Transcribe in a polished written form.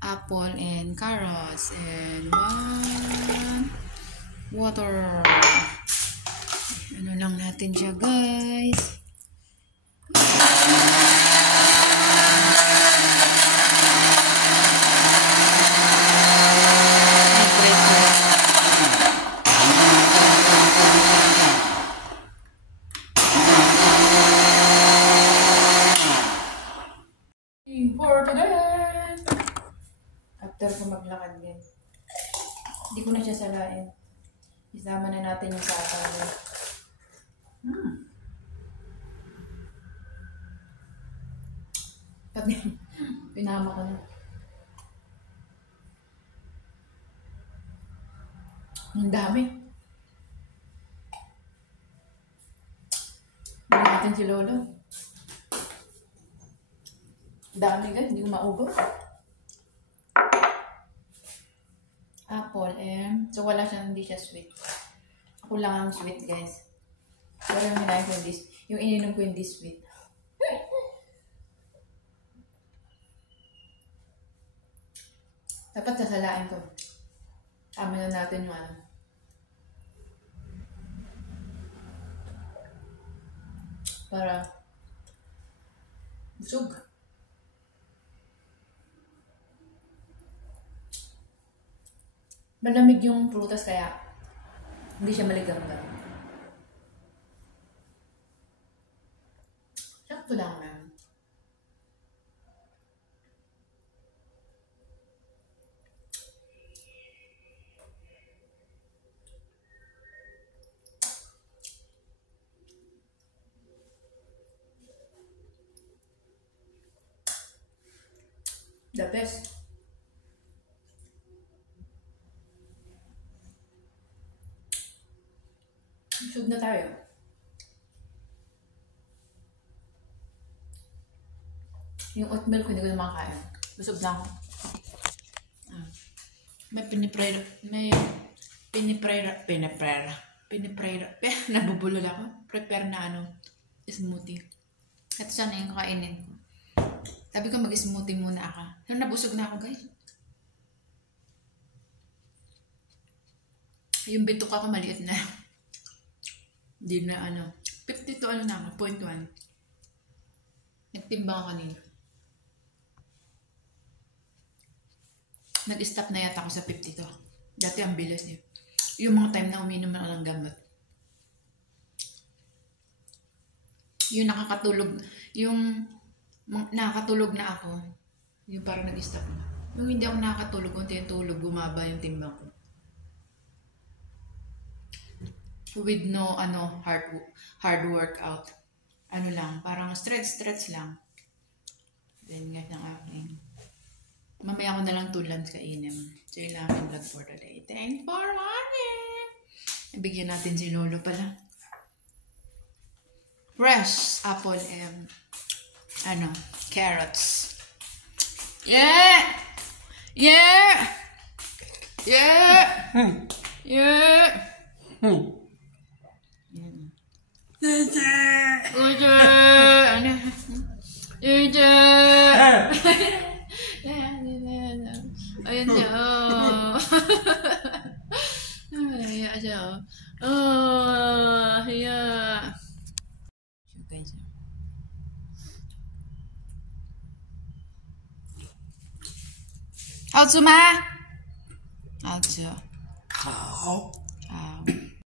apple and carrots and water. Ano lang natin siya, guys. For today, after ko maglakad din, hindi ko na siya salain. Isama na natin yung sapaw. Pinama ko na. Ang dami. Hindi natin si Lolo. Dami guys, hindi ko maubos. Apple so wala siya, hindi siya sweet. Ako lang ang sweet guys. Pero yung hinahin ko yung ininom ko hindi sweet. Dapat sasalain ko. Tama na natin yung ano. Para busog. Malamig yung prutas kaya hindi siya maligamgam. Sakto lang na. The best. Busog na tayo. Yung oat milk hindi ko na makakain. Busog na ako. May nabubulol ako. Prepare na smoothie. Ito sana yung kakainin ko. Sabi ko mag-smoothie muna ako. Pero nabusog na ako guys. Yung bitok ako maliit na. Hindi na 52 na ako, 0.1. Nagtimbang ako kanina. Nag-stop na yata ako sa 52. Dati ang bilis niya. Yung mga time na uminom na ng gamot. Yung nakakatulog na ako. Yung parang nag-stop na. Yung hindi ako nakakatulog, kunti yung tulog, bumaba yung timbang ko. With no hard workout. Lang, parang stretch lang. Then nga ng aking. Mamaya ko na lang 2 lunch kainin. So yun lang ang vlog for today. Thanks for watching! Ibigyan natin si Lolo pala. Fresh apple and carrots. Yeah! Yeah! Yeah! Yeah! Ayan siya. Ayan siya. Ayan. Hao Zuma. Hao.